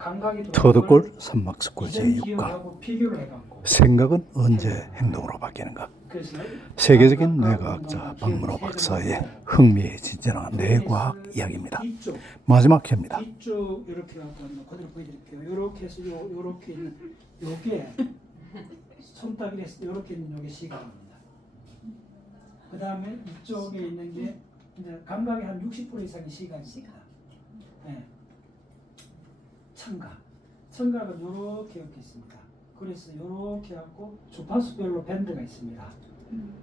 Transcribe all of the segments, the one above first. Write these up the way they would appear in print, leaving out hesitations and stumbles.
터득골 산막습구 제6과 생각은 언제 행동으로 바뀌는가? 세계적인 뇌과학자 박문호 박사의 흥미진진한 뇌과학 이야기입니다. 마지막 회입니다. 뒤쪽 이렇게 갖고 그대로 보여드릴게요. 이렇게 해서 요렇게 있는 요게 손따귀에 이렇게 있는 요게 시각입니다. 그 다음에 이쪽에 있는 게 이제 감각의 한 60% 이상이 시각입니다. 네. 청각은 이렇게 있습니다. 그래서 이렇게 갖고 주파수별로 밴드가 있습니다.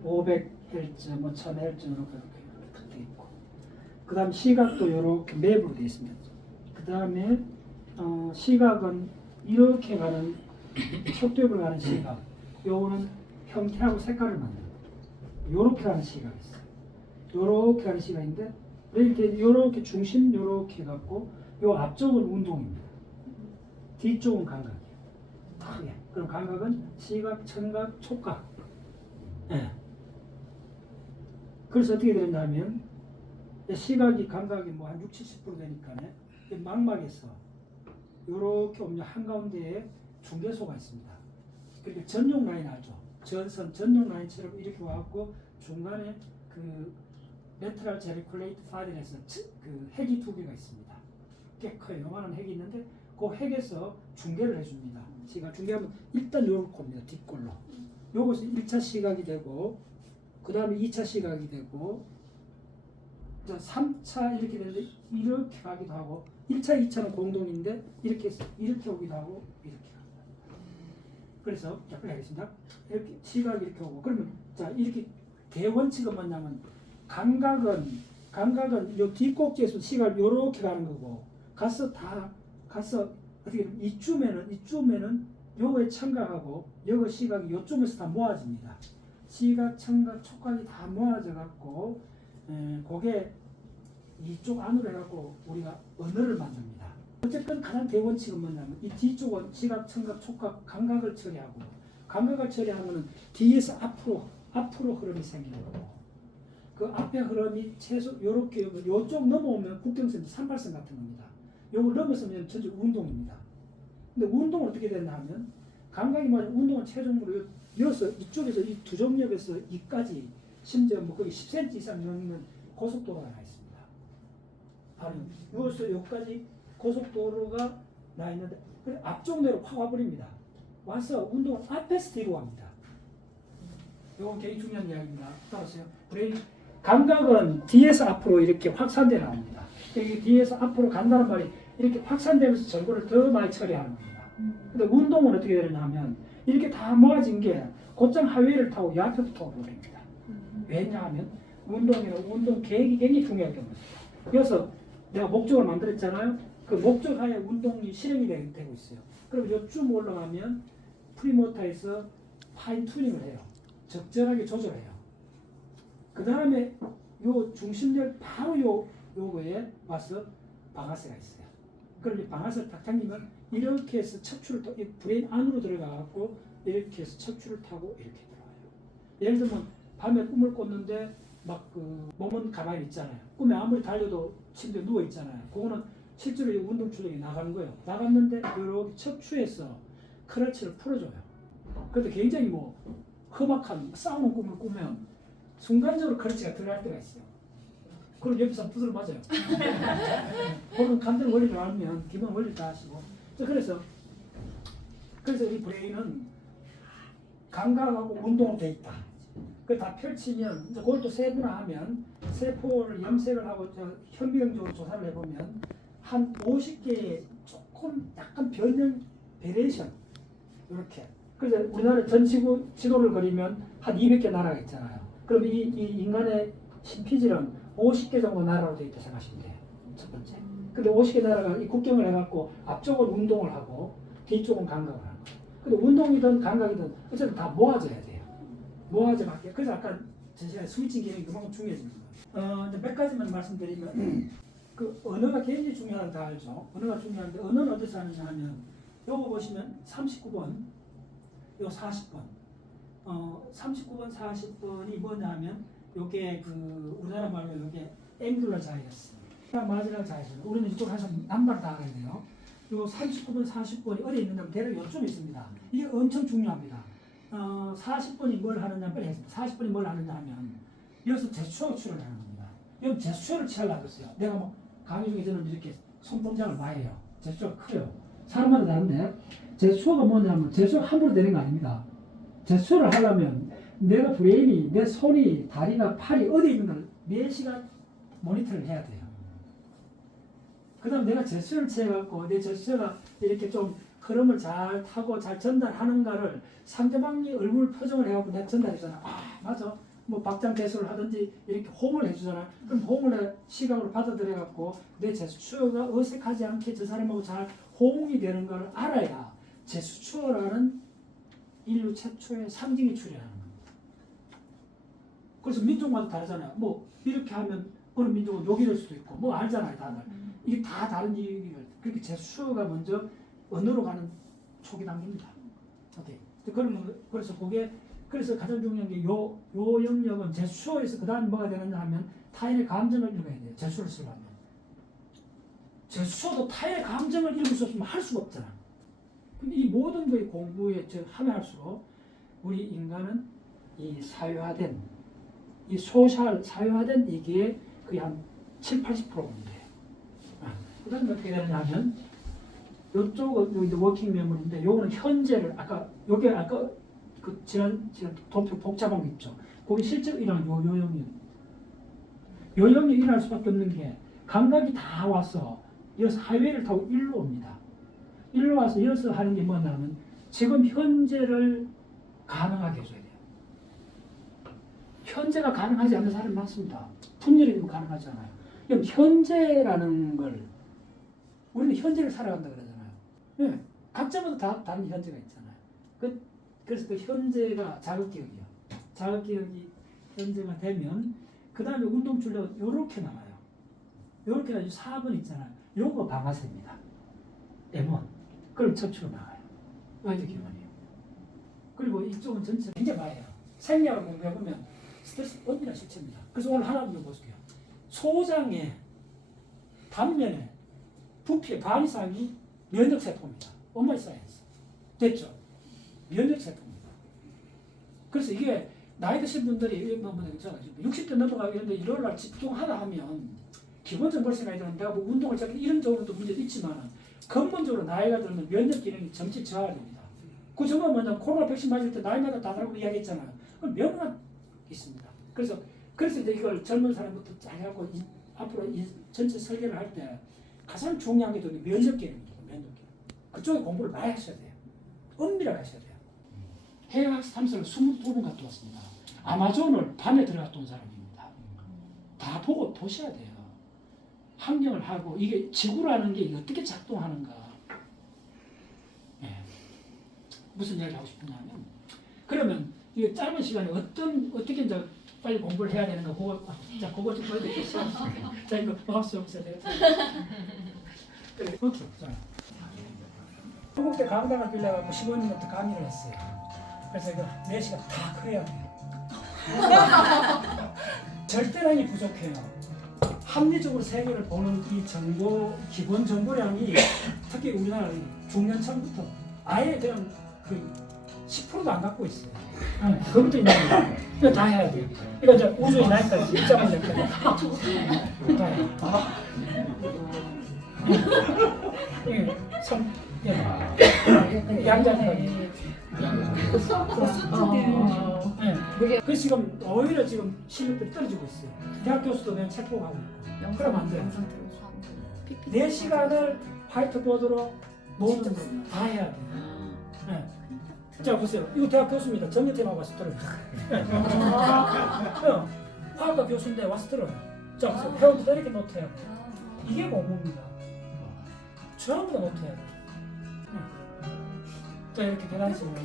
500Hz, 뭐 1000Hz 이렇게 탁 돼 있고, 그 다음 시각도 이렇게 맵으로 되어 있습니다. 그 다음에 시각은 이렇게 가는 속도엽을 가는 시각, 요거는 형태하고 색깔을 만듭니다. 요렇게 가는 시각이 있어요. 요렇게 가는 시각인데 이렇게 요렇게 중심 요렇게 갖고 요 앞쪽은 운동입니다. 뒤쪽은 감각이에요. 크게. 그럼 감각은 시각, 청각, 촉각. 네. 그래서 어떻게 되냐면 시각이 감각이 뭐 한 60~70% 되니까 망막에서 요렇게 오면 한가운데에 중개소가 있습니다. 그러니까 전용 라인 알죠? 전용 라인처럼 이렇게 와갖고 중간에 그 레트럴 제리큘레이트 파딜에서 그 핵이 2개가 있습니다. 꽤 커요. 요만한 핵이 있는데 그 핵에서 중계를 해줍니다. 시각 중계하면 일단 요렇게 옵니다. 뒷골로. 요것이 1차 시각이 되고, 그 다음에 2차 시각이 되고, 3차 이렇게 되는데 이렇게 가기도 하고, 1차, 2차는 공동인데 이렇게 오기도 하고 이렇게 갑니다. 그래서 약간 하겠습니다. 이렇게 시각이 이렇게 오고, 그러면 자 이렇게 대원칙은 뭐냐면 감각은 요 뒷꼭지에서 시각 요렇게 가는 거고, 가서 어떻게 보면 이쯤에는 요거의 청각하고 요거 시각이 요쯤에서 다 모아집니다. 시각, 청각, 촉각이 다 모아져 갖고 그게 이쪽 안으로 해갖고 우리가 언어를 만듭니다. 어쨌든 가장 대원칙은 뭐냐면 이 뒤쪽은 시각, 청각, 촉각, 감각을 처리하고, 감각을 처리하면은 뒤에서 앞으로 흐름이 생기는 거고, 그 앞에 흐름이 최소 요렇게 요쪽 넘어오면 국경선, 산발선 같은 겁니다. 요걸 넘어서면 전체 운동입니다. 근데 운동은 어떻게 되냐 하면 감각이 말하는 운동은 최종적으로 이어서 이쪽에서 이 두 정역에서 이까지 심지어 뭐 거기 10cm 이상 넘는 고속도로가 나 있습니다. 바로 여기서 여기까지 고속도로가 나 있는데 앞쪽 내로 확 와버립니다. 와서 운동을 앞에서 뒤로 갑니다. 이건 굉장히 중요한 이야기입니다. 따라서요. 브레인 감각은 뒤에서 앞으로 이렇게 확산돼 나옵니다. 이게 뒤에서 앞으로 간다는 말이 이렇게 확산되면서 정보를 더 많이 처리하는 겁니다. 근데 운동은 어떻게 되느냐 하면 이렇게 다 모아진 게 곧장 하위를 타고 옆에부터 오버립니다. 왜냐하면 운동 계획이 굉장히 중요하기 때문입니다. 그래서 내가 목적을 만들었잖아요. 그 목적 하에 운동이 실행이 되고 있어요. 그럼 요쯤 올라가면 프리모터에서 파인 튜닝을 해요. 적절하게 조절해요. 그 다음에 요 중심력 바로 요거에 와서 방아쇠가 있어요. 그럼 이 방아쇠를 딱 당기면 이렇게 해서 척추를 브레인 안으로 들어가갖고 이렇게 해서 척추를 타고 이렇게 들어와요. 예를 들면 밤에 꿈을 꿨는데 막 그 몸은 가만히 있잖아요. 꿈에 아무리 달려도 침대에 누워 있잖아요. 그거는 실제로 이 운동 출력이 나가는 거예요. 나갔는데 이렇게 척추에서 크러치를 풀어줘요. 그런데 굉장히 뭐 험악한 싸우는 꿈을 꾸면 순간적으로 크러치가 들어갈 때가 있어요. 그럼 옆에서 두드려 맞아요. 그런 간단 원리를 알면 기본 원리 다 하시고. 그래서 이 브레인은 감각하고 운동으로 돼 있다. 그 다 펼치면 이제 그걸 또 세분화하면 세포를 염색을 하고 현미경적으로 조사를 해보면 한 50개의 조금 약간 변형 베리에이션 이렇게. 그래서 우리나라 전 지도를 그리면 한 200개 나라가 있잖아요. 그럼 이 인간의 신피질은 50개 정도 나라로 되어 있다 생각하시면 돼요. 첫 번째. 근데 50개 나라가 이 국경을 해갖고 앞쪽은 운동을 하고 뒤쪽은 감각을 하는 거예요. 근데 운동이든 감각이든 어쨌든 다 모아져야 돼요. 모아져 맞게. 그래서 아까 전 시간에 스위칭 기능이 그만큼 중요해집니다. 이제 몇 가지만 말씀드리면 그 언어가 굉장히 중요하다는 다 알죠. 언어가 중요한데 언어는 어디서 하느냐 하면 요거 보시면 39번, 요 40번. 39번, 40번이 뭐냐 하면 요게 그 우리나라 말로 요게 앵글러 자이러스. 마지막 자이러스. 우리는 이쪽으로 해서 남발 다 알아야 돼요. 요 39번, 40번이 어디에 있느냐면 대략 요점에 있습니다. 이게 엄청 중요합니다. 40번이 뭘 하느냐 빨리 했습니다. 40번이 뭘 하느냐 하면 여기서 제수처가 출연을 하는 겁니다. 여기 제수처를 취하려고 했어요. 내가 뭐 강의 중에 저는 이렇게 손동작을 많이 해요. 제수처가 커요. 사람마다 다른데 제수처가 뭐냐면 제수처가 함부로 되는 거 아닙니다. 제수처를 하려면 내가 브레인이 내 손이 다리가 팔이 어디 있는 걸 4시간 모니터를 해야 돼요. 그 다음 내가 제스처를 취해갖고 내 제스처가 이렇게 좀 흐름을 잘 타고 잘 전달하는가를 상대방이 얼굴 표정을 해갖고 내가 전달해주잖아. 아 맞아. 뭐 박장 대소를 하든지 이렇게 호응을 해주잖아. 그럼 호응을 시각으로 받아들여갖고 내 제스처가 어색하지 않게 저 사람하고 잘 호응이 되는 걸 알아야 제스처라는 인류 최초의 상징이 출현하는 겁니다. 그래서 민족마다 다르잖아요. 뭐 이렇게 하면 어느 민족은 욕이 될 수도 있고 뭐 알잖아요 다들. 이게 다 다른 얘기를 그렇게 제스처가 먼저 언어로 가는 초기 단계입니다. 오케이. 그러면 그래서 그게 그래서 가장 중요한 게 요 영역은 제스처에서 그다음 뭐가 되느냐 하면 타인의 감정을 읽어야 돼요. 제스처를 쓰려면 제스처도 타인의 감정을 읽을 수 없으면 할 수가 없잖아. 근데 이 모든 거의 공부에 하면 할수록 우리 인간은 이 사회화된 이 소셜 사회화된 이게 거의 한 70~80%입니다. 그 다음에 어떻게 되느냐 하면 이쪽은 이제 워킹 메모리인데 요거는 현재를 요게 아까 그 지난 도표 복잡한 게 있죠. 거기 실제로 일어나는 요령이 일어날 수밖에 없는 게 감각이 다 와서 이어서 하이웨이를 타고 일로 옵니다. 일로 와서 이어서 하는 게 뭐냐면 지금 현재를 가능하게 해줘야 돼요. 현재가 가능하지 않는 사람이 많습니다. 분열이 가능하지 않아요. 그럼 현재라는 걸 우리는 현재를 살아간다 그러잖아요. 네. 각자마다 다 다른 현재가 있잖아요. 그래서 그 현재가 자극기억이요. 자극기억이 현재가 되면 그 다음에 운동출력 이렇게 나와요. 이렇게 가지고 4번 있잖아요. 요거 방아쇠입니다. M1. 그럼 척추로 나와요. 이게 기본이에요. 그리고 이쪽은 전체 굉장히 많아요. 생리학을 공부해보면 스트레스 언니나 실체입니다. 그래서 오늘 하나 좀 보세요. 소장의 단면에 부피의 반 이상이 면역세포입니다. 엄마의 사이언스. 됐죠? 면역세포입니다. 그래서 이게 나이 드신 분들이 60대 넘어가겠는데 일요일날 집중하다 하면 기본적으로 뭘 생각이 드는 내가 뭐 운동을 잡기 이런 쪽으로도 문제도 있지만 근본적으로 나이가 들면 면역 기능이 점차 저하가 됩니다. 그 정말 뭐냐면 코로나 백신 맞을 때 나이마다 다르고 이야기했잖아요. 그럼 면역은 있습니다. 그래서 이제 이걸 젊은 사람부터 잘 하고 앞으로 전체 설계를 할 때 가장 중요한 게 면역 기능입니다. 면역 기능. 그쪽에 공부를 많이 하셔야 돼요. 엄밀하게 하셔야 돼요. 해외 학습 탐사를 22번 갔다 왔습니다. 아마존을 밤에 들어갔다 온 사람입니다. 다 보고 보셔야 돼요. 환경을 하고 이게 지구라는 게 어떻게 작동하는가. 네. 무슨 이야기 하고 싶냐면 그러면 이게 짧은 시간에 어떻게 이제 빨리 공부를 해야 되는가 그거 좀 보여드릴게요. 자 이거 마우스 여기서 내가 그래 오케이 자 한국 때 강당을 빌려갖고 15년부터 강의를 했어요. 그래서 이거 4시간 다 그래야 돼요. 절대량이 부족해요. 합리적으로 세계를 보는 이 기본 정보량이 특히 우리나라는 중년 처음부터 아예 그냥 10%도 안 갖고 있어요. 그것도 있는 거예요. 이거 다 해야 돼요. 이거 이제 우주의 날까지 입장을 낼까지 다 해요. 양장까지. 그래서 지금 오히려 지금 실력들이 떨어지고 있어요. 대학 교수도 그냥 책 보고 하고 있고. 그러면 안 돼요. 4시간을 화이트보드로 모든 걸 다 해야 돼요. 네. 자 보세요. 이거 대학 교수입니다. 정예태만 와서 들어요. 화학과 교수인데 와서 들어요. 자 보세요. 회원도 이렇게 노트해요. 이게 공부입니다. 전부 다 노트해요. 자 이렇게 계단식으로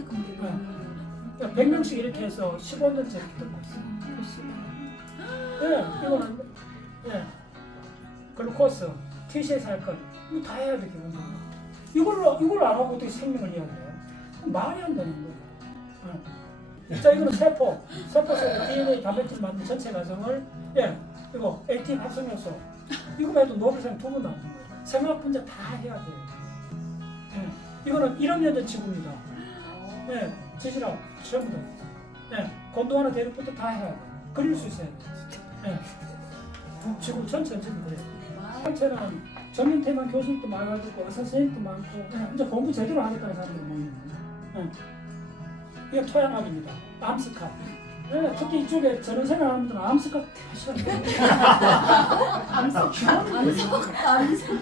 100명씩 이렇게 해서 15년째 이렇게 듣고 있어요. 네, 이거는 글루코스, TCS 할 건 이거 다 해야 돼 기본적으로. 이걸 안 하고 어떻게 생명을 이야기해요? 말이 안 되는 거예요. 자 이거는 세포 속에 DNA 단백질 만든 전체 과정을 이거 액틴 합성효소 이거 말도 노벨상 2번 나온 거예요. 생화학 분자 다 해야 돼요. 이거는 1학년 지구입니다. 네, 지시랑 전부 다. 네, 건도 하나 대륙부터 다 해야 돼. 그릴 수 있어야 돼. 네. 지구 전체는 그래. 전체는 전민태만 교수님도 많아지고 의사 선생님도 많고 네, 이제 공부 제대로 하겠다는 사람들이 모이는 거예요. 네. 이게 토양학입니다. 암스카. 네, 특히 이쪽에 저런 생각하는 분들은 암스카 싫어요.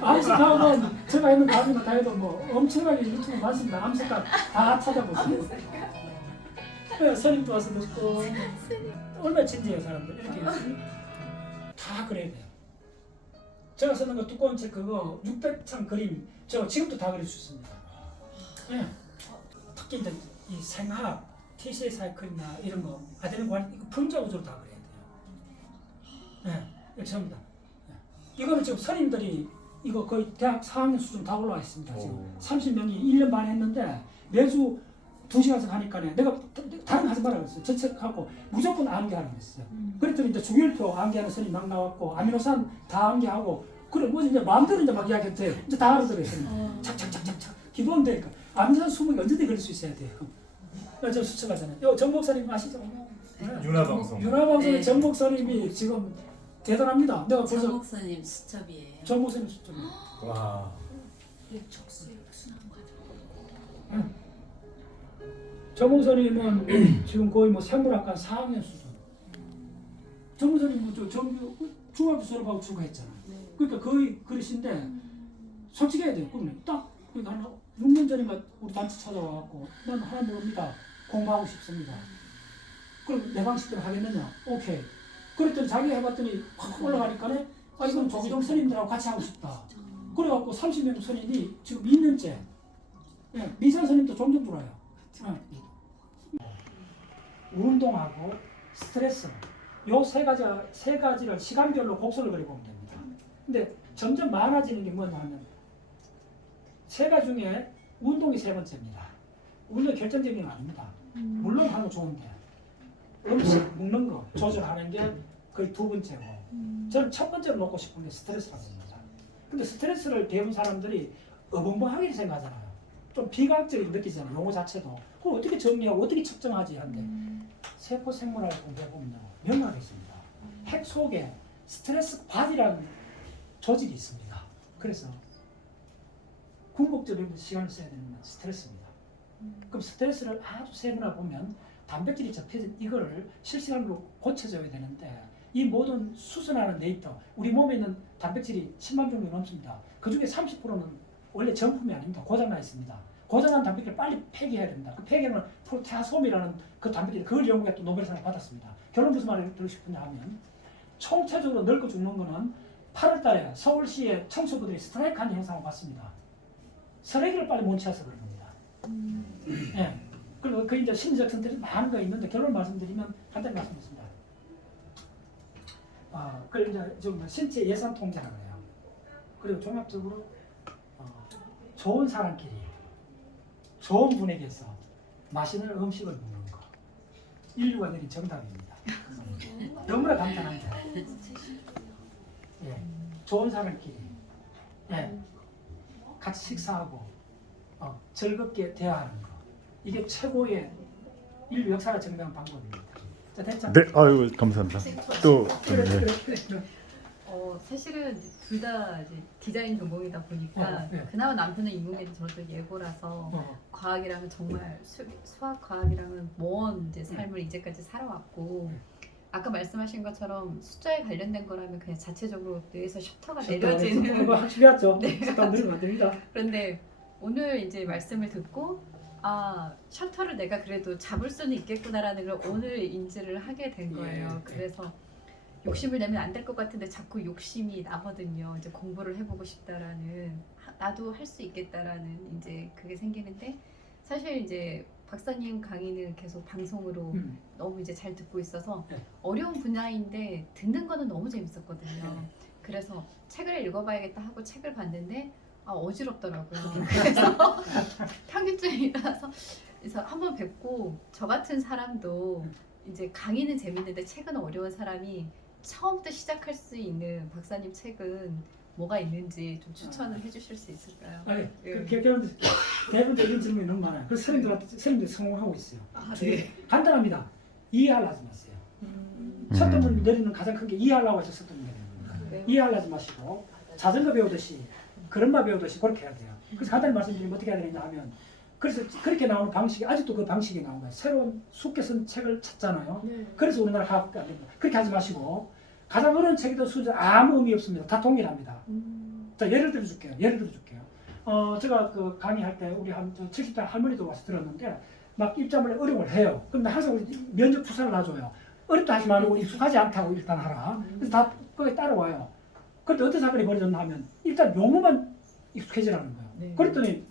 암스카는 제가 있는 과정이나 다 해도 뭐 엄청나게 유튜브 많습니다. 암스카 다 찾아보세요. 네, 선임도 와서 듣고 얼마나 진지해요 사람들. 이렇게 다 그래야 돼요. 제가 쓰는 거 두꺼운 책 그거 600장 그림 저 지금도 다 그릴 수 있습니다. 네. 특히 이제 이 생학 TCA 사이클이나 이런 거 아데는 관 이거 분자 구조로 다 그래야 돼요. 네, 이거 전부다. 네. 이거는 지금 선임들이 이거 거의 대학 4학년 수준 다 올라와 있습니다. 지금 30명이 1년 반 했는데 매주 2시간씩 하니까 내가 다른 거 하지 말라고 했어요. 저 책하고 무조건 암기하라고 했어요. 그랬더니 이제 주기율표 암기하는 선임 막 나왔고 아미노산 다 암기하고 그래 뭐 이제 마음대로 이제 막 이야기해도 이제 다 알아들어요. 착착착착착 기본 되니까 아미노산 20개 언제든지 그릴 수 있어야 돼요. 저 수첩하잖아요. 정 목사님 아시죠? 윤화방송. 윤화방송의 네. 정 목사님이 지금 대단합니다. 내가 정 벌써 목사님 수첩이에요. 정 목사님 수첩이. 와. 정 목사님은 지금 거의 뭐 생물학과 4학년 수준. 정 목사님은 저 중학교 졸업하고 출가했잖아요. 그러니까 거의 그러신데 솔직히 해야 돼요. 그러면 딱 그러니까 한 6년 전인가 우리 단체 찾아와갖고 난 하나 모릅니다. 공부하고 싶습니다. 그럼 내 방식대로 하겠느냐? 오케이. 그랬더니 자기가 해봤더니 확 올라가니까 아 이건 조기동 선임들하고 같이 하고 싶다. 그래갖고 30명 선임이 지금 2년째 예, 미산 선임도 종종 들어와요. 예. 운동하고 스트레스 요 세 가지를 시간별로 곡선을 그려보면 됩니다. 근데 점점 많아지는 게 뭐냐면 세 가지 중에 운동이 세 번째입니다. 운동이 결정적인 건 아닙니다. 물론 하는 거 좋은데 음식 먹는 거 조절하는 게 거의 두 번째고 저는 첫 번째로 놓고 싶은 게 스트레스라고 합니다. 근데 스트레스를 배운 사람들이 어벙벙하게 생각하잖아요. 좀 비과학적인 느끼잖아요. 용어 자체도. 그걸 어떻게 정리하고 어떻게 측정하지 하는데 세포 생물학을 공부해보면 명확하게 있습니다. 핵 속에 스트레스 바디라는 조직이 있습니다. 그래서 궁극적인 시간을 써야 되는 건 스트레스입니다. 그럼 스트레스를 아주 세분화 보면 단백질이 접혀진 이거를 실시간으로 고쳐줘야 되는데 이 모든 수선하는 데이터 우리 몸에 있는 단백질이 10만 종류 넘습니다. 그 중에 30%는 원래 정품이 아닙니다. 고장나 있습니다. 고장난 단백질을 빨리 폐기해야 됩니다. 그 폐기하는 프로테아솜이라는 그 단백질 그걸 연구해 또 노벨상을 받았습니다. 결론 무슨 말을 드리고 싶으냐 하면 총체적으로 늙어 죽는 거는 8월 달에 서울시의 청소부들이 스트라이크하는 현상을 봤습니다. 쓰레기를 빨리 못 치워서 그런 겁니다. 예. 그리고 그 이제 심리적 선택이 많은 거 있는데 결론 말씀드리면 간단히 말씀드리겠습니다. 그리고 이제 좀 신체 예산 통제라 그래요. 그리고 종합적으로 좋은 사람끼리 좋은 분에게서 맛있는 음식을 먹는 거. 인류가 내린 정답입니다. 너무나 간단한데. 예. 좋은 사람끼리. 예. 같이 식사하고 즐겁게 대화하는 거. 이게 최고의 인류 역사가 증명한 방법입니다. 자, 됐죠? 네, 아유 감사합니다. 또 네. 사실은 둘 다 디자인 전공이다 보니까 네. 그나마 남편은 인공계도 저도 예고라서 과학이랑은 정말 수학 과학이랑은 먼 이제 삶을 이제까지 살아왔고 아까 말씀하신 것처럼 숫자에 관련된 거라면 그냥 자체적으로 뇌에서 셔터가 내려지는 확실히 왔죠. 네. 습관 들으면 안 됩니다. 그런데 오늘 이제 말씀을 듣고 아 셔터를 내가 그래도 잡을 수는 있겠구나라는 걸 오늘 인지를 하게 된 거예요. 그래서 욕심을 내면 안 될 것 같은데 자꾸 욕심이 나거든요. 이제 공부를 해보고 싶다라는 나도 할 수 있겠다라는 이제 그게 생기는데 사실 이제 박사님 강의는 계속 방송으로 너무 이제 잘 듣고 있어서 어려운 분야인데 듣는 거는 너무 재밌었거든요. 그래서 책을 읽어봐야겠다 하고 책을 봤는데 어지럽더라고요. 그래서 평균점이라서 그래서 한번 뵙고 저 같은 사람도 이제 강의는 재밌는데 책은 어려운 사람이 처음부터 시작할 수 있는 박사님 책은 뭐가 있는지 좀 추천을 해주실 수 있을까요? 아니, 예. 결론 대부분 이런 질문이 너무 많아요. 그래서 선생님들이 성공하고 있어요. 아, 네. 간단합니다. 이해하려 하지 마세요. 셔터문 내리는 가장 큰 게 이해하려고 해서 셔터문 내리는 겁니다. 네. 이해하려 하지 마시고 자전거 배우듯이 걸음마 배우듯이 그렇게 해야 돼요. 그래서 간단히 말씀드리면 어떻게 해야 되느냐 하면 그래서 그렇게 나오는 방식이 아직도 그 방식이 나온 거예요. 새로운 숙계 쓴 책을 찾잖아요. 네. 그래서 우리나라 과학가 안 됩니다. 그렇게 하지 마시고 가장 어려운 책이든 수준 아무 의미 없습니다. 다 동일합니다. 자, 예를 들어줄게요. 제가 그 강의할 때 우리 한 70대 할머니도 와서 들었는데 막 입자문에 어려움을 해요. 그럼 항상 우리 면접 투사를 놔줘요. 어렵다 하지 말고 익숙하지 않다고 일단 하라. 그래서 다 거기에 따라와요. 그런데 어떤 사건이 벌어졌나 하면 일단 용어만 익숙해지라는 거예요. 네. 그랬더니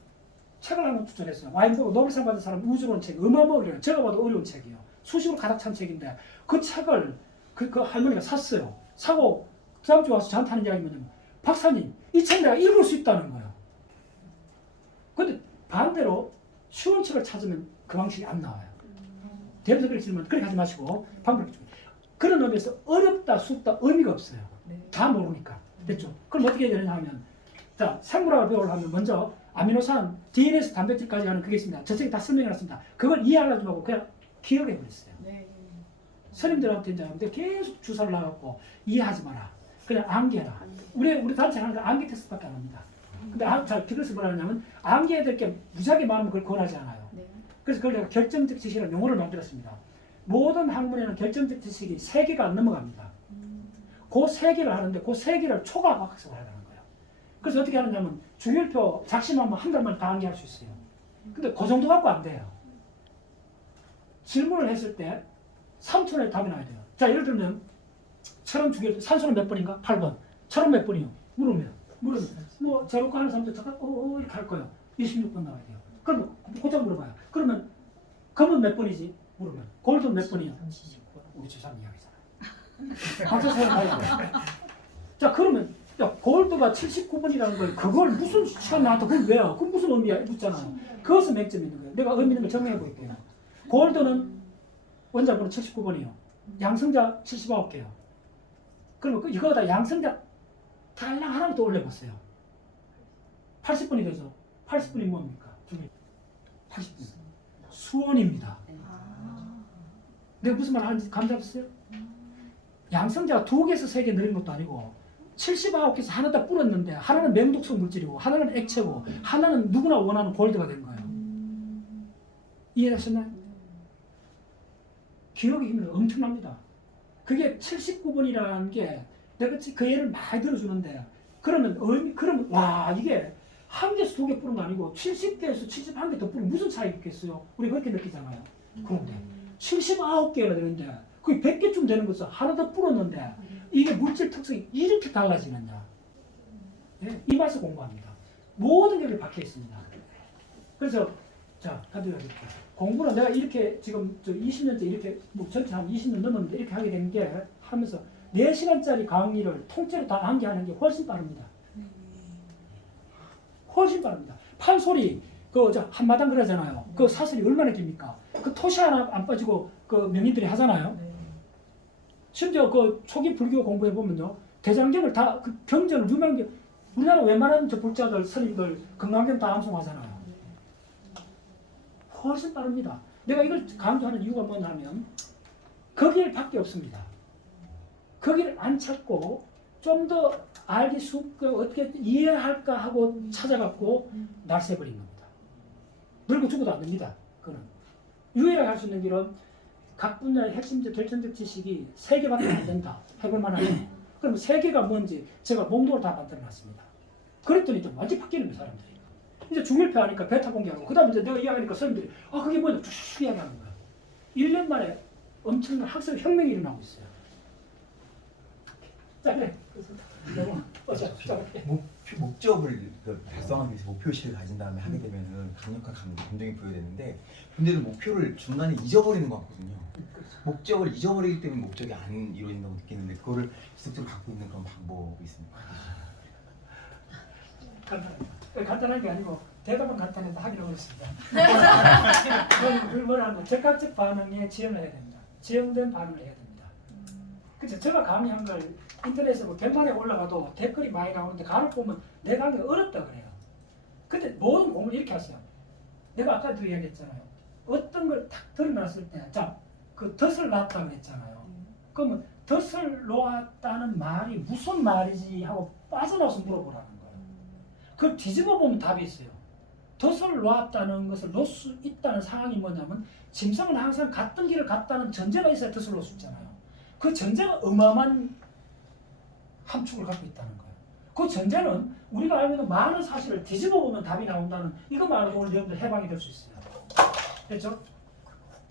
책을 하나 추천했어요. 와인 보고 노벨상 받은 사람 우주론 책 어마어마해요. 제가 봐도 어려운 책이에요. 수식으로 가득 찬 책인데 그 책을 그 할머니가 샀어요. 사고 그 다음 주에 와서 저한테 하는 이야기 뭐냐면 박사님 이 책 내가 읽을 수 있다는 거예요. 근데 반대로 쉬운 책을 찾으면 그 방식이 안 나와요. 대부분 그렇게 질문 그렇게 하지 마시고 방법을 좀 그런 의미에서 어렵다 쉽다 의미가 없어요. 네. 다 모르니까 됐죠. 그럼 어떻게 해야 되느냐 하면 자 생물학을 배우려면 먼저 아미노산, DNA에서 단백질까지 가는 그게 있습니다. 저 책에 다 설명해놨습니다. 그걸 이해하려고 하고 그냥 기억해버렸어요. 네. 선임들한테 이제 계속 주사를 놔갖고 이해하지 마라. 그냥 암기해라. 우리 단체 하는 거 암기 테스트밖에 안 합니다. 근데 그래서 뭐라 하냐면 암기해야 될 게 무지하게 많으면 그걸 권하지 않아요. 네. 그래서 그걸 내가 결정적 지식이라는 용어를 만들었습니다. 모든 학문에는 결정적 지식이 3개가 안 넘어갑니다. 그 3개를 하는데 그 3개를 초과학습을 하라는 거예요. 그래서 어떻게 하느냐면 주율표 작심하면 한 달만 다 암기할 수 있어요. 근데 그 정도 갖고 안 돼요. 질문을 했을 때 3초에 답이 나야 돼요. 자 예를 들면 철원 주율표 산소는 몇 번인가? 8번. 철원 몇 번이요? 물으면 뭐 제로과 하는 사람들 잠깐 이렇게 할 거예요. 26번 나와야 돼요. 그러면 고작 물어봐요. 그러면 금은 몇 번이지? 물으면 골드 몇 번이요? 우리 주사님 이야기잖아요. 박사님 봐요. 자 그러면 야 골드가 79번이라는 걸 그걸 무슨 시간 나한테 그걸 왜요? 그건 무슨 의미야? 묻잖아요. 그것은 맹점이 있는 거예요. 내가 의미 있는 걸 정리해 볼게요. 골드는 원자번호 79번이요. 양성자 79개요. 그러면 이거다 양성자 달랑 하나만 더 올려봤어요. 80번이 되죠. 80번이 뭡니까? 80번. 수원입니다. 내가 무슨 말 하는지 감 잡으세요? 양성자가 2개에서 3개 늘린 것도 아니고 79개에서 하나 다 뿌렸는데 하나는 맹독성 물질이고 하나는 액체고 하나는 누구나 원하는 골드가 된 거예요. 이해하셨나요? 기억의 힘은 엄청납니다. 그게 79번이라는 게 내가 그 예를 많이 들어주는데 그러면 와 이게 한 개에서 2개 뿌린 거 아니고 70개에서 71개 더 뿌리면 무슨 차이가 있겠어요? 우리 그렇게 느끼잖아요. 그런데 79개나 되는데 거의 100개쯤 되는 것을 하나 더 뿌렸는데 이게 물질 특성이 이렇게 달라지느냐. 네? 이 맛을 공부합니다. 모든 게 박혀 있습니다. 그래서 자 가도록 하겠습니다. 공부는 내가 이렇게 지금 20년째 이렇게 뭐 전체 한 20년 넘었는데 이렇게 하게 된 게 하면서 4시간짜리 강의를 통째로 다 암기하는 게 훨씬 빠릅니다. 훨씬 빠릅니다. 판소리 한마당 그러잖아요. 그 사슬이 얼마나 깁니까? 그 토시 하나 안 빠지고 그 명인들이 하잖아요. 심지어 그 초기 불교 공부해 보면요, 대장경을 다 그 경전을 유명한 우리나라 웬만한 저 불자들 스님들 건강경 다 암송하잖아요. 훨씬 빠릅니다. 내가 이걸 강조하는 이유가 뭐냐면 거기를 밖에 없습니다. 거기를 안 찾고 좀 더 알기 쉽게 어떻게 이해할까 하고 찾아갖고 날새버린 겁니다. 늙어 죽어도 안 됩니다. 그는 유일하게 할 수 있는 길은 각 분야의 핵심적 결정적 지식이 3개밖에 안 된다. 해볼 만하죠. 그럼 3개가 뭔지 제가 목록을 다 만들어놨습니다. 그랬더니 좀 완전히 바뀌는 거예요, 사람들이. 이제 중일표 하니까 베타 공개하고 그 다음에 이제 내가 이야기하니까 사람들이 그게 뭐냐 쭉 이야기하는 거예요. 1년 만에 엄청난 학습 혁명이 일어나고 있어요. 자 그래. 목적을 달성하기 위해서 목표의식을 가진 다음에 하게 되면은 강력한 감정이 부여되는데 근데도 목표를 중간에 잊어버리는 것 같거든요. 목적을 잊어버리기 때문에 목적이 안 이루어진다고 느끼는데 그거를 지속적으로 갖고 있는 그런 방법이 있습니까? 간단한 게 아니고 대답은 간단해도 하기는 어렵습니다. 그걸 뭐라는 즉각적 반응에 지연을 해야 됩니다. 지연된 반응을 해야 됩니다. 그렇죠. 제가 강의한 걸 인터넷에 100만에 올라가도 댓글이 많이 나오는데 간혹 보면 내 강의가 어렵다 그래요. 근데 모든 공부를 이렇게 하세요. 내가 아까도 이야기했잖아요. 어떤 걸 탁 드러났을 때, 자, 그 덫을 놨다고 했잖아요. 그러면 덫을 놓았다는 말이 무슨 말이지 하고 빠져나와서 물어보라는 거예요. 그걸 뒤집어 보면 답이 있어요. 덫을 놓았다는 것을 놓을 수 있다는 상황이 뭐냐면 짐승은 항상 갔던 길을 갔다는 전제가 있어야 덫을 놓을 수 있잖아요. 그 전제가 어마어마한 함축을 갖고 있다는 거예요. 그 전제는 우리가 알고 있는 많은 사실을 뒤집어 보면 답이 나온다는 이것만 알고 오늘 여러분들 해방이 될 수 있어요. 됐죠?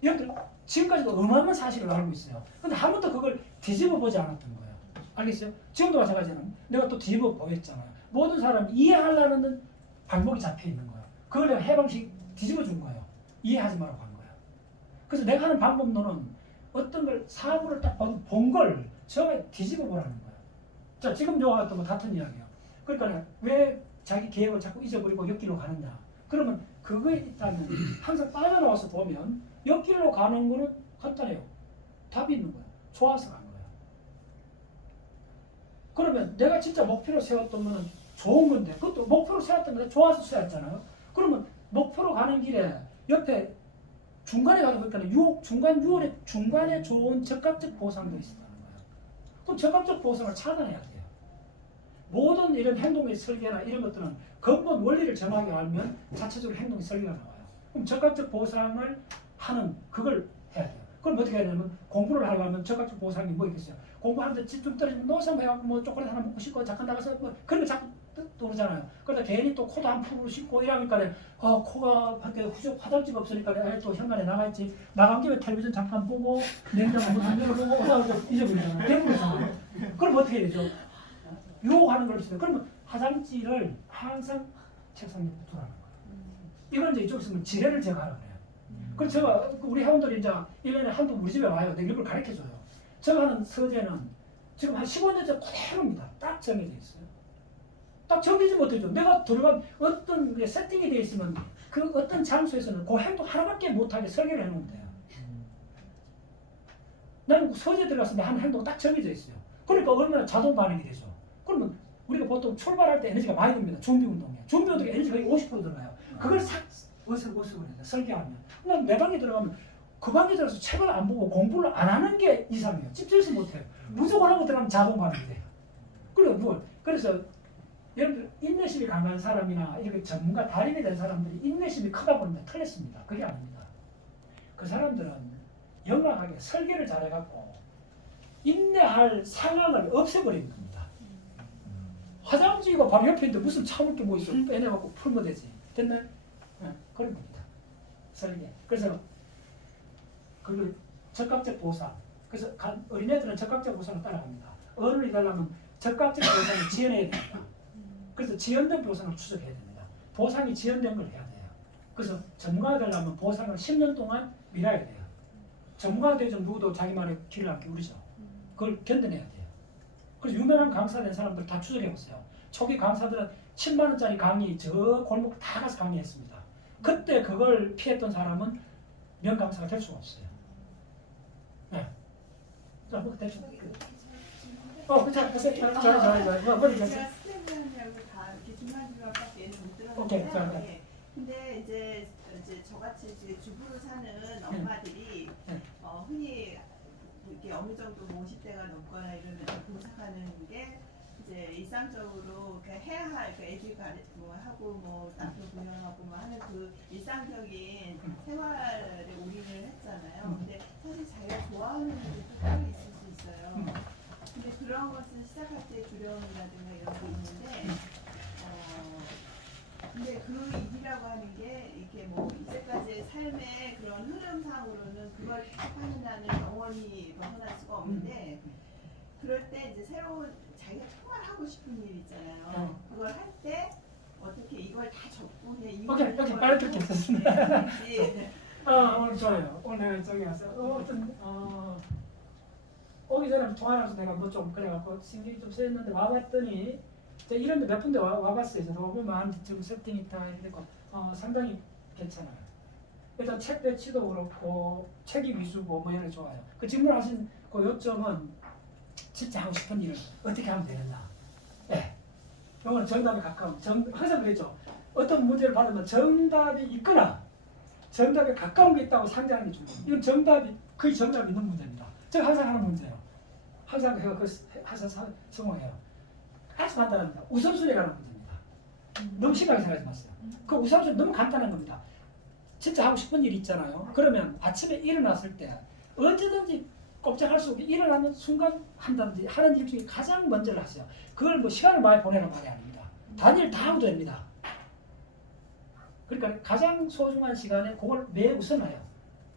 여러분들 지금까지도 어마어마한 사실을 알고 있어요. 근데 한 번도 그걸 뒤집어 보지 않았던 거예요. 알겠어요? 지금도 마찬가지는 내가 또 뒤집어 보였잖아요. 모든 사람이 이해하려는 방법이 잡혀 있는 거예요. 그걸 내가 해방식 뒤집어 준 거예요. 이해하지 말라고 한 거예요. 그래서 내가 하는 방법론은 어떤 걸 사물을 딱 본 걸 처음에 뒤집어 보라는 거예요. 자, 지금 요와 같은 거 같은 이야기예요. 그러니까 왜 자기 계획을 자꾸 잊어버리고 옆길로 가느냐. 그러면 그거에 있다면 항상 빠져나와서 보면 옆길로 가는 거는 간단해요. 답이 있는 거예요. 좋아서 간 거예요. 그러면 내가 진짜 목표로 세웠던 거는 좋은 건데 그것도 목표로 세웠던 건데 좋아서 세웠잖아요. 그러면 목표로 가는 길에 옆에 중간에 가는 거니까 유혹, 중간에 좋은 적극적 보상도 있었다는 거예요. 그럼 적극적 보상을 차단해야 돼요. 모든 이런 행동의 설계나 이런 것들은 근본 원리를 정확히 알면 자체적으로 행동의 설계가 나와요. 그럼 적극적 보상을 하는 그걸 해야 돼요. 그럼 어떻게 해야 되냐면 공부를 하려면 적극적 보상이 뭐 있겠어요? 공부하는데 집중 떨어지면 노상 해갖고 뭐 초콜릿 하나 먹고 싶고 잠깐 나가서 뭐 그런 거 자꾸 떠오르잖아요. 그러다 괜히 또 코도 한 푼으로 씻고 이러니까 코가 밖에 화장지가 없으니까 또 현관에 나가있지. 나간 김에 텔레비전 잠깐 보고 냉장고 문 열어보고 잊어버리잖아요. 대부분이잖아요. 그럼 어떻게 해야 되죠? 유혹하는 걸 쓰요. 그러면 화장지를 항상 책상 옆에 두라는 거예요. 이건 이제 이쪽에서 는 지뢰를 제거하라고 해요. 그래서 제가 우리 회원들이 이제 1년에 한두 우리 집에 와요. 내가 이걸 가르쳐줘요. 제가 하는 서재는 지금 한 15년째 그대로입니다. 딱 정해져 있어요. 딱 정해지 못해죠. 내가 들어간 어떤 세팅이 되어 있으면 그 어떤 장소에서는 그 행동 하나밖에 못하게 설계를 해놓으면 돼요. 나는 서재 들어가서 내 하는 행동 딱 정해져 있어요. 그러니까 얼마나 자동 반응이 되죠. 그러면 우리가 보통 출발할 때 에너지가 많이 듭니다. 준비 운동이에요. 준비 운동에 에너지가 거의 50% 들어가요. 그걸 싹 어색을 해요. 설계하면. 난 내 방에 들어가면 그 방에 들어가서 책을 안 보고 공부를 안 하는 게 이상해요. 집중해서 못해요. 무조건 하고 들어가면 자동 반응이 돼요. 그래서 여러분들 인내심이 강한 사람이나 이렇게 전문가 달인이 된 사람들이 인내심이 크다 보면 틀렸습니다. 그게 아닙니다. 그 사람들은 영악하게 설계를 잘해갖고 인내할 상황을 없애버리는 겁니다. 화장지가 바로 옆에 있는데 무슨 참을 게 뭐 있어. 빼내갖고 풀면 되지. 됐나요? 네, 그런 겁니다. 설계. 그래서 그 적극적 보상. 그래서 어린애들은 적극적 보상을 따라갑니다. 어른이 되려면 적극적 보상을 지연해야 됩니다. 그래서 지연된 보상을 추적해야 됩니다. 보상이 지연된 걸 해야 돼요. 그래서 전문가가 되려면 보상을 10년 동안 미뤄야 돼요. 전문가가 되죠. 누구도 자기 말에 귀를 안 기울이죠. 그걸 견뎌내야 돼요. 그래서 유명한 강사 된 사람들 다 추적해보세요. 초기 강사들은 10만 원짜리 강의 저 골목 다 가서 강의했습니다. 그때 그걸 피했던 사람은 명강사가 될 수가 없어요. 네. 자, 뭐 대충. 그쵸. 잘해. 머리 괜찮아. 제가 스탠드하고 다 이렇게 중간중간밖에 못 들었는데. 오케이, 자, 예. 근데 이제 저같이 이제 주부로 사는 엄마들이 흔히 이렇게 어느 정도 50대가 넘거나 이러면 도착하는 게 이제 일상적으로 해야 할 애들 하고 뭐 남편 부양하고 뭐 하는 그 일상적인 생활에 올인을 했잖아요. 근데 사실 자기가 좋아하는 일이 또 따로 있을 수 있어요. 근데 그런 것을 시작할 때 두려움이라든가 이런 게 있는데, 근데 그 일이라고 하는 게 이렇게 뭐 이제까지의 삶의 그런 흐름상으로는 그걸 하는 나는 영원히 벗어날 수가 없는데, 그럴 때 이제 새로운 자기가 정말 하고 싶은 일 있잖아요. 그걸 할 때 어떻게 이걸 다 접고 그냥 오케이, 빨리 듣겠습니다. 오늘 좋아요. 오늘 저기 와서 오기 전에 통화하면서 내가 뭐 좀 그래갖고 신경이 좀 쓰였는데 와봤더니 이런데 몇 군데 와봤어요. 저도 보면 지금 세팅이 다 이렇게 상당히 괜찮아요. 일단 책 배치도 그렇고 책이 위주고 뭐 이런 좋아요. 그 질문하신 그 요점은 진짜 하고 싶은 일을 어떻게 하면 되느냐. 네. 이거는 정답에 가까운. 항상 그랬죠. 어떤 문제를 받으면 정답이 있거나 정답에 가까운 게 있다고 상정하는 게 중요해요. 이건 정답이 거의 정답이 있는 문제입니다. 제가 항상 하는 문제예요. 항상 성공해요. 아주 간단합니다. 우선순위에 관한 문제입니다. 너무 심하게 생각하지 마세요. 그 우선순위 너무 간단한 겁니다. 진짜 하고 싶은 일 있잖아요. 그러면 아침에 일어났을 때 언제든지 꼼짝할 수 없게 일어나는 순간 한다든지 하는 일 중에 가장 먼저를 하세요. 그걸 뭐 시간을 많이 보내는 말이 아닙니다. 단일 다 하고 됩니다. 그러니까 가장 소중한 시간에 그걸 매 우선해요.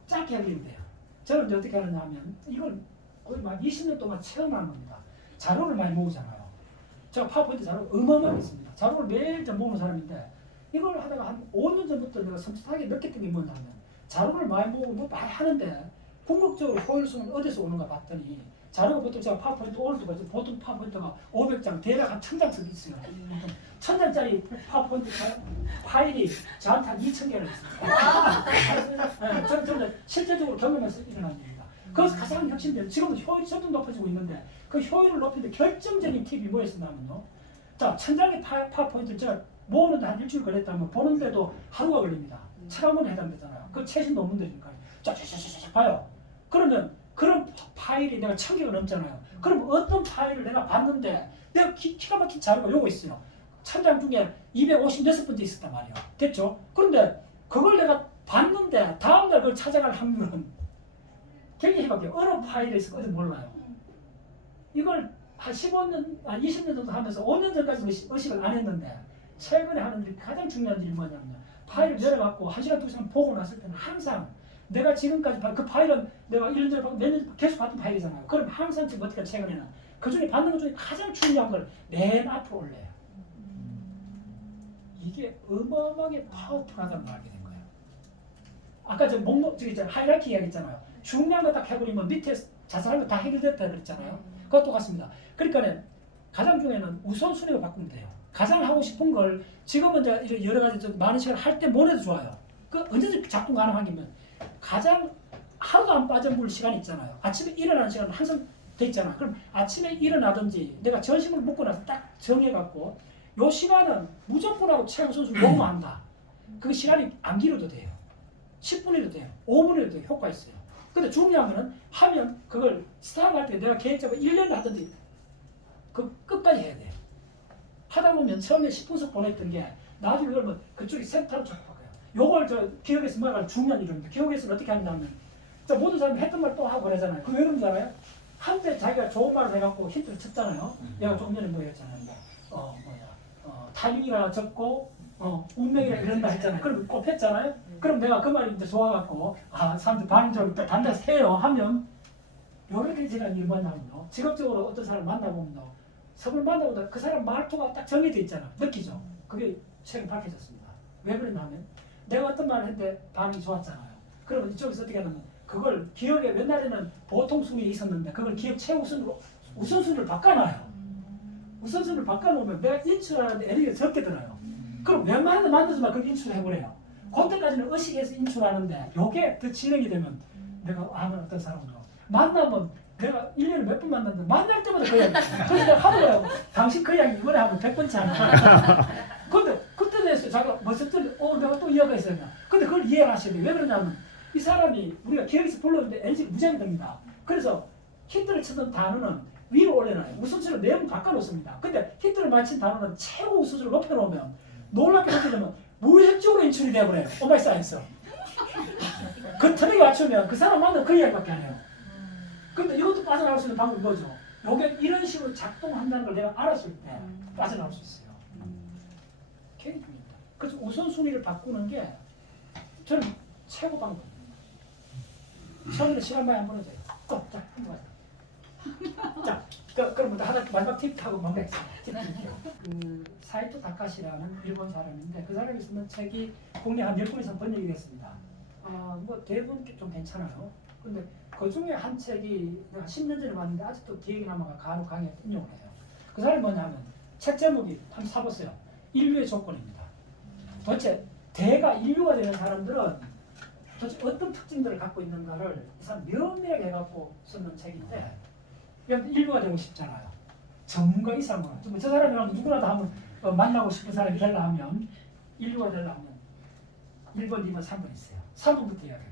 짧게 하기는 돼요. 저는 이제 어떻게 하느냐 하면 이걸 거의 막 20년 동안 체험한 겁니다. 자료를 많이 모으잖아요. 제가 파워포인트 자료 어마어마하게 있습니다. 자료를 매일 좀 모으는 사람인데 이걸 하다가 한 5년 전부터 내가 섬찟하게 느꼈던 게 뭐냐면 자료를 많이 모으고 뭐 많이 하는데 궁극적으로 효율성은 어디서 오는가 봤더니 자료가 보통 제가 파워포인트 오늘도 봤죠. 보통 파워포인트가 500장 대략 한 1000장씩 있어요. 1000장짜리 파워포인트 파일이 저한테 한 2000개를 있습니다. 저는 실제적으로 경험해서 일어난 일입니다. 그래서 가장 핵심된 지금도 효율이 점점 높아지고 있는데 그 효율을 높이는데 결정적인 팁이 뭐였냐면요. 자, 1000장의 파워포인트를 제가 모으는데 한 일주일 걸렸다면 보는데도 하루가 걸립니다. 체감은 해당되잖아요. 그 최신 논문들이니까. 쫙쫙쫙쫙 봐요. 그러면 그런 파일이 내가 1000개가 넘잖아요. 그럼 어떤 파일을 내가 봤는데 내가 기가 막힌 자료가 요거 있어요. 1000장 중에 256번째 있었단 말이에요. 됐죠? 그런데 그걸 내가 봤는데 다음날 그걸 찾아갈 확률은 굉장히 희박해요. 어느 파일에 있을까 어디 몰라요. 이걸 한 15년, 20년 정도 하면서 5년 전까지 의식을 안 했는데 최근에 하는 일이 가장 중요한 일이 뭐냐면 파일을 내려갖고 1시간, 2시간 보고 났을 때는 항상 내가 지금까지 그 파일은 내가 1년 전에 몇 년 계속 봤던 파일이잖아요. 그럼 항상 지금 어떻게 최근에는 그 중에 받는 것 중에 가장 중요한 걸 맨 앞으로 올려요. 이게 어마어마하게 파워풀하다는 걸 알게 된 거예요. 아까 저 목록, 저기 하이라키 이야기했잖아요. 중요한 거 딱 해버리면 밑에 자세한 거 다 해결됐다 그랬잖아요. 그것도 같습니다. 그러니까 가장 중요한 우선순위를 바꾸면 돼요. 가장 하고 싶은 걸 지금은 이제 여러 가지 많은 시간을 할 때 못해도 좋아요. 그 언제든지 작동 가능한 게면 가장 하루도 안 빠져볼 시간이 있잖아요. 아침에 일어나는 시간은 항상 돼 있잖아요. 그럼 아침에 일어나든지 내가 점심을 먹고 나서 딱 정해갖고 요 시간은 무조건 하고 최우선순위 너무 한다. 그 시간이 안 길어도 돼요. 10분이라도 돼요. 5분이라도 돼요. 효과 있어요. 근데 중요한 거는 하면 그걸 스타트할 때 내가 계획 잡아 1년을 하든지 그 끝까지 해야 돼요. 하다 보면 처음에 10분씩 보냈던 게 나중에 그러면 그쪽이 센터로 쫙 바꿔요. 요걸 저 기억에서 뭐가 중요한 일입니다. 기억에서는 어떻게 하냐면 모든 사람이 했던 말 또 하고 그러잖아요. 그 왜 그런지 알아요? 한때 자기가 좋은 말을 해갖고 힌트를 쳤잖아요. 내가 조금 전에 뭐 했잖아요. 타임이라 적고 운명이라 이런다 했잖아요. 그럼 꼽혔잖아요. 그럼 내가 그 말이 이제 좋아갖고 사람들 반응적으로 또 단단해서 해요 하면 요렇게 제가 일 뭐냐면요. 직업적으로 어떤 사람 만나보면요. 서로 만나보다 그 사람 말투가 딱 정해져 있잖아. 느끼죠? 그게 최근 밝혀졌습니다. 왜 그러냐면 내가 어떤 말을 했는데 반응이 좋았잖아요. 그러면 이쪽에서 어떻게 하냐면 그걸 기억에 옛날에는 보통 순위에 있었는데 그걸 기억 최우선으로 우선순위를 바꿔놔요. 우선순위를 바꿔놓으면 내가 인출하는데 에너지가 적게 들어요. 그럼 웬만한데 만들지만 그걸 인출해버려요. 그때까지는 의식해서 인출하는데 요게 더 진행이 되면 내가 아는 어떤 사람으로 만나면 내가 1년에 몇 번 만났는데 만날 때마다 그 이야기. 그래서 내가 하더라고. 당신 그 이야기 이번에 하면 100번째 하는 근데 그때 대해서 자기가 멋졌더니 내가 또 이야기가 있었나. 근데 그걸 이해를 하셔야 돼요. 왜 그러냐면 이 사람이 우리가 기억에서 불렀는데 에너지가 무지하게 됩니다. 그래서 힌트를 치던 단어는 위로 올려놔요. 우선순위로 내용 바꿔놓습니다. 근데 힌트를 맞힌 단어는 최고 우선순위로 높여놓으면 놀랍게 어떻게 되면 무의식적으로 인출이 되어버려요. 오마이 사이언스. 그 틈에 맞추면 그 사람 만나면 그 이야기밖에 안 해요. 근데 이것도 빠져나갈 수 있는 방법이 뭐죠? 요게 이런 식으로 작동한다는 걸 내가 알았을 때 빠져나갈 수 있어요. 개인입니다. 그래서 우선순위를 바꾸는 게 저는 최고 방법입니다. 처음에 시간 많이 안 보내줘요. 자, 한번 자, 그럼 하나 마지막 팁하고 마무리하겠습니다. 그 사이토 다카시라는 일본 사람인데 그 사람이 쓰는 책이 국내 한 10권 이상 번역이 됐습니다. 뭐 대부분 좀 괜찮아요. 근데 그 중에 한 책이 내가 10년 전에 봤는데 아직도 기억이 남아가 간혹 강의에 인용을 해요. 그 사람이 뭐냐면 책 제목이 한번 사보세요. 인류의 조건입니다. 도대체 대가 인류가 되는 사람들은 도대체 어떤 특징들을 갖고 있는가를 이 사람 면밀하게 해갖고 쓰는 책인데 인류가 되고 싶잖아요. 전문가 이상으로. 저 사람이랑 누구나 다 한번 만나고 싶은 사람이 되려면 인류가 되려면 1번, 2번, 3번 있어요. 3번부터 이야기할게요.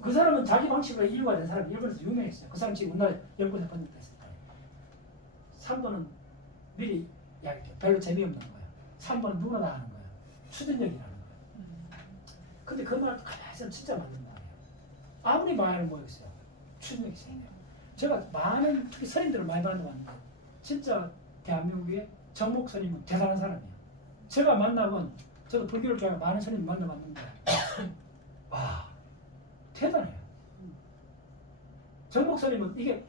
그 사람은 자기 방식으로 인류가 된 사람이 일본에서 유명했어요. 그 사람 지금 우리나라 연구소에 번역됐을 때. 3번은 미리 이야기할게요. 별로 재미없는 거예요. 3번은 누구나 다 아는 거예요. 추진력이라는 거예요. 근데 그 말도 가만히 진짜 맞는 말이에요. 아무리 말을 모르겠어요. 추진력이 생겨요. 제가 많은 특히 스님들을 많이 만나봤는데 진짜 대한민국의 정목 스님은 대단한 사람이에요. 제가 만나본 저도 불교를 좋아하고 많은 스님 만나봤는데 와 대단해요. 정목 스님은 이게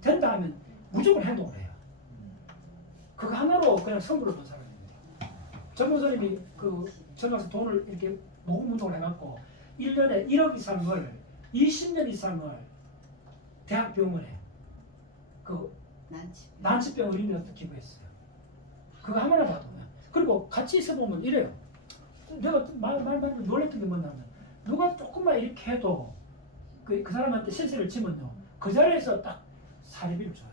된다 하면 무조건 행동을 해요. 그거 하나로 그냥 성부를 본 사람입니다. 정목 스님이 그 전화에서 돈을 이렇게 모금 운동을 해갖고 1년에 1억 이상을 20년 이상을 대학병원에 그 난치병 어린이한테 기부했어요. 그거 하나나 봐도. 그리고 같이 있어보면 이래요. 내가 말만 놀랬던 게 뭐냐면 누가 조금만 이렇게 해도 그 사람한테 실세를 지면요 그 자리에서 딱 사례비를 줘요.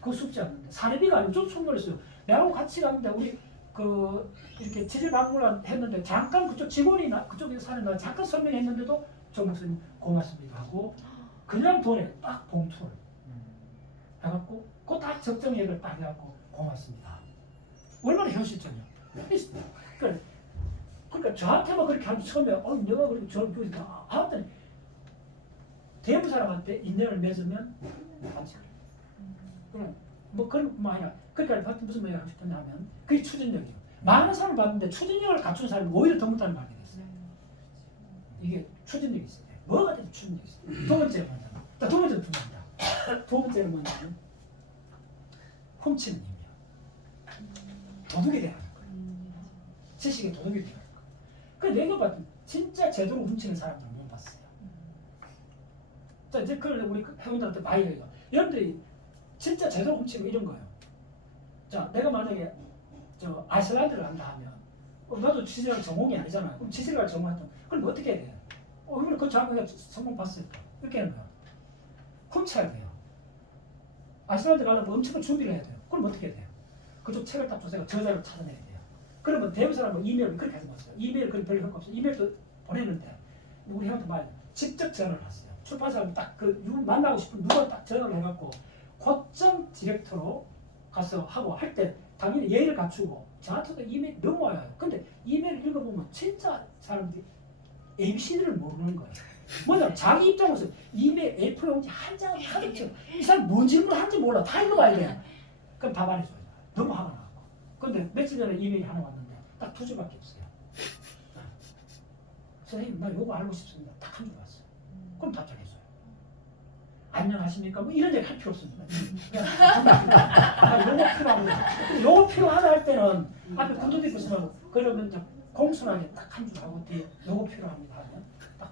그거 쉽지 않는데 사례비가 아니고 좀 손놀렸어요. 내하고 같이 갔는데 우리 그 이렇게 지질 방문을 했는데 잠깐 그쪽 직원이 그쪽에서 사는 나 잠깐 설명했는데도 정 목사님 고맙습니다 하고 그냥 돈에 딱 봉투를 해갖고 그 딱 적정액을 딱 해갖고 고맙습니다. 얼마나 현실적이야. 그러니까 저한테만 그렇게 하면 처음에 내가 그렇게 저런 교육이 하더니 대부 사람한테 인연을 맺으면 같이 그래. 뭐 그런 것뿐만 아니라 그러니까 무슨 말을 하고 싶었냐면 그게 추진력이에요. 많은 사람을 봤는데 추진력을 갖춘 사람이 오히려 더 못하는 말이 됐어요. 이게 추진력이 있어요. 뭐가 돼도 추진력이 있어요. 두 번째는 뭐냐면 두 번째는 중요합니다. 두 번째는 뭐냐면 훔치는 힘이에요. 도둑이 되는 거예요. 지식의 도둑이 되는 거예요. 그래서 내가 봤더니 진짜 제대로 훔치는 사람들 못 봤어요. 자 이제 그걸 우리 회원들한테 많이 해요. 여러분들이 진짜 제대로 훔치는 거 이런 거예요. 자 내가 만약에 저 아이슬란드를 한다 하면 나도 지질할 전공이 아니잖아요. 그럼 지질할 전공한다. 그럼 어떻게 해야 돼요? 이번에 그 장학에 성공 봤어요. 이렇게 하는 거예요. 훔쳐야 돼요. 아이슬란드 가려면 엄청난 준비를 해야 돼요. 그럼 어떻게 해야 돼요? 그쪽 책을 딱 조사해서 저자를 찾아내야 돼요. 그러면 대부 사람은 이메일을 그렇게 해서 봤어요. 이메일 그런 별로 효과 없어요. 이메일도 보냈는데 우리 형한테 말 직접 전화를 했어요. 출판사는 딱 그 만나고 싶은 누가 딱 전화를 해갖고 고점 디렉터로 가서 하고 할 때 당연히 예의를 갖추고 저한테도 이메일 너무 와요. 근데 이메일 읽어보면 진짜 사람들이 ABCD를 모르는 거예요. 뭐냐면 자기 입장에서 이메일 A4 용지 한 장을 하도 채워 이 사람 뭔 질문을 하는지 몰라. 다 읽어봐야 돼요. 그럼 답 안 해줘요. 너무 화가 나고. 근데 며칠 전에 이메일이 하나 왔는데 딱 2줄밖에 없어요. 선생님 나 요거 알고 싶습니다. 딱 한 줄 왔어요. 그럼 답장했어요. 안녕하십니까? 뭐 이런 얘기 할 필요 없습니다. 요거 필요합니다. 요거 필요하다 할 때는 앞에 구두도 있으면 그러면 공손하게 딱 한 줄 하고 뒤에 요거 필요합니다 하면 딱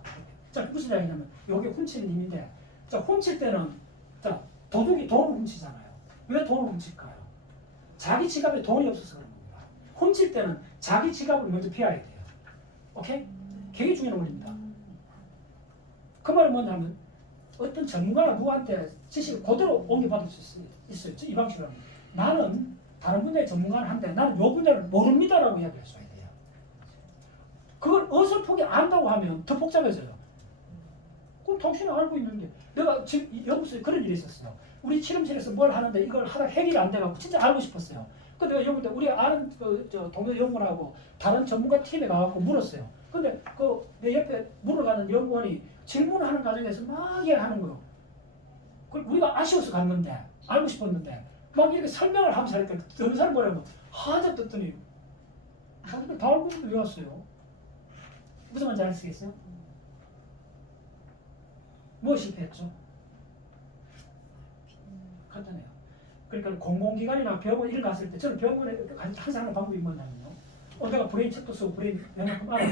자 무슨 이야기냐면 요게 훔치는 힘인데 자 훔칠 때는 자 도둑이 돈을 훔치잖아요. 왜 돈을 훔칠까요? 자기 지갑에 돈이 없어서 그런 겁니다. 훔칠 때는 자기 지갑을 먼저 피해야 돼요. 오케이? 굉장히 중요한 원리입니다. 그 말은 뭐냐면 어떤 전문가가 누구한테 지식을 그대로 옮겨받을 수 있어요. 이 방식으로 하면. 나는 다른 분야의 전문가는 한데 나는 이 분야를 모릅니다라고 이야기를 써야 돼요. 그걸 어설프게 안다고 하면 더 복잡해져요. 그럼 당신은 알고 있는데 내가 지금 연구소에 그런 일이 있었어요. 우리 실험실에서 뭘 하는데 이걸 하다 해결이 안 돼가지고 진짜 알고 싶었어요. 근데 내가 연구때 우리 아는 저 동료 연구원하고 다른 전문가 팀에 가갖고 물었어요. 근데 그 내 옆에 물어가는 연구원이 질문하는 과정에서 막 이야기하는 거예요. 우리가 아쉬워서 간 건데 알고 싶었는데 막 이렇게 설명을 하면서 하니까 어느 사람 뭐라고 하자 떴더니 자기들 다 알고 있는데 왜 왔어요? 무슨 말인지 아시겠어요? 뭐 실패했죠? 간단해요. 그러니까 공공기관이나 병원 이런 거 갔을 때 저는 병원에 항상 하는 방법이 뭐냐면요. 내가 브레인 책도 쓰고 브레인 웬만큼 알아.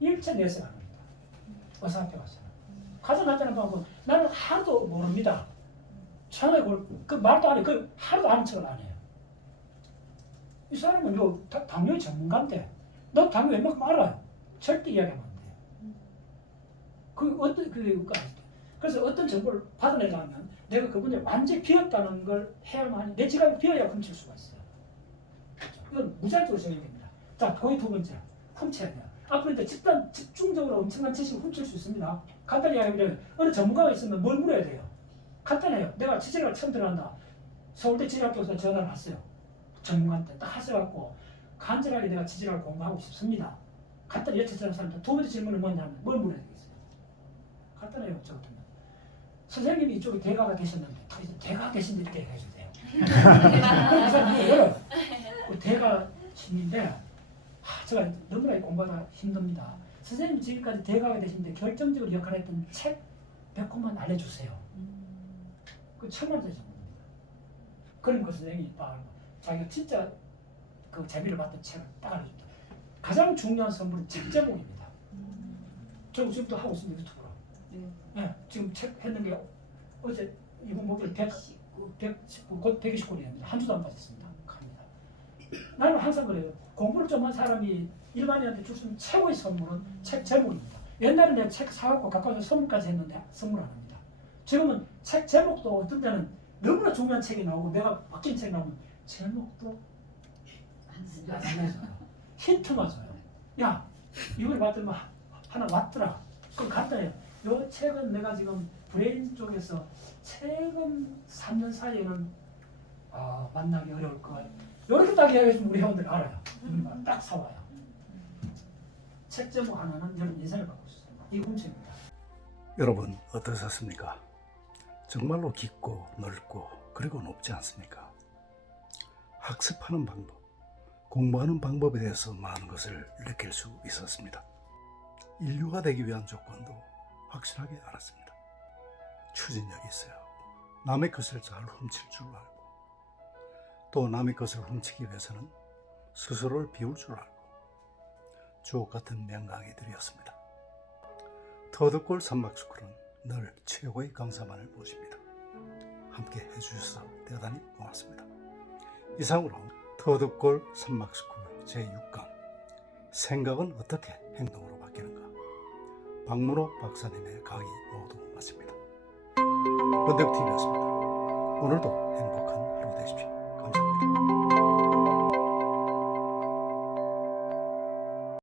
일체 내세가 합니다. 의사한테 가서는. 가장 간단한 방법은 나는 하나도 모릅니다. 차라리 그 말도 안 해. 그 하나도 아는 척을 안 해요. 이 사람은 당뇨 전문가인데 너 당뇨 웬만큼 알아요. 절대 이야기하면 안 돼요. 그 어떤 그래서 어떤 정보를 받아내려면 내가 그분이 완전히 비었다는 걸 해야만 내 지갑이 비어야 훔칠 수가 있어요. 그렇죠? 이건 무작정으로 적용됩니다. 자, 거기 두 번째. 훔쳐야 돼요. 앞으로 이제 집중적으로 엄청난 지식을 훔칠 수 있습니다. 간단히 이야기하면 어느 전문가가 있으면 뭘 물어야 돼요? 간단해요. 내가 지질학을 처음 들어간다. 서울대 지질학교에서 전화를 왔어요. 전문가한테 딱 하셔갖고 간절하게 내가 지질학을 공부하고 싶습니다. 간단히 여쭤보는 사람들 두 번째 질문은 뭐냐면 뭘 물어야 되겠어요? 간단해요. 저 같은 경우. 선생님이 이쪽에 대가가 되셨는데 대가가 되신데 이렇게 해주세요. 그 사람이 어려워요. 대가 신인데 제가 너무나 공부하다 힘듭니다. 선생님이 지금까지 대가가 되신데 결정적으로 역할을 했던 책 100권만 알려주세요. 그 1000원짜리 정도입니다. 그럼 그 선생님이 딱 자기가 진짜 그 재미를 봤던 책을 딱 알려줍니다. 가장 중요한 선물은 책 제목입니다. 저 지금도 하고 있습니다. 유튜브로. 네, 지금 책 했는 게 어제 이번 목요일 119, 곧 129일입니다. 한 주도 안 빠졌습니다. 갑니다. 나는 항상 그래요. 공부를 좀 한 사람이 일반인한테 줄 수 있는 최고의 선물은 책 제목입니다. 옛날에 내가 책 사갖고 가까워서 선물까지 했는데 선물 안 합니다. 지금은 책 제목도 어떤 때는 너무나 중요한 책이 나오고 내가 바뀐 책이 나오면 제목도 안 알려줘요. 힌트만 줘요. 야, 이걸 받으면 하나 왔더라. 그럼 간단해요. 이 책은 내가 지금 브레인 쪽에서 최근 3년 사이에는 만나기 어려울 것 같아요. 이렇게 딱 이야기해주면 우리 회원들이 알아요. 딱 사와요. 책 제목 하나는 여러분 인생을 바꿀 수 있어요. 이 훔칩니다. 여러분 어떠셨습니까? 정말로 깊고 넓고 그리고 높지 않습니까? 학습하는 방법, 공부하는 방법에 대해서 많은 것을 느낄 수 있었습니다. 인류가 되기 위한 조건도 확실하게 알았습니다. 추진력이 있어야 하고 남의 것을 잘 훔칠 줄 알고 또 남의 것을 훔치기 위해서는 스스로를 비울 줄 알고 주옥 같은 명강의들이었습니다. 터득골 산막스쿨은 늘 최고의 강사만을 모십니다. 함께 해주셔서 대단히 고맙습니다. 이상으로 터득골 산막스쿨 제6강 생각은 어떻게 행동으로 바뀌는가 박문호 박사님의 강의 모두 마칩니다. 건덕TV였습니다. 오늘도 행복한 하루 되십시오.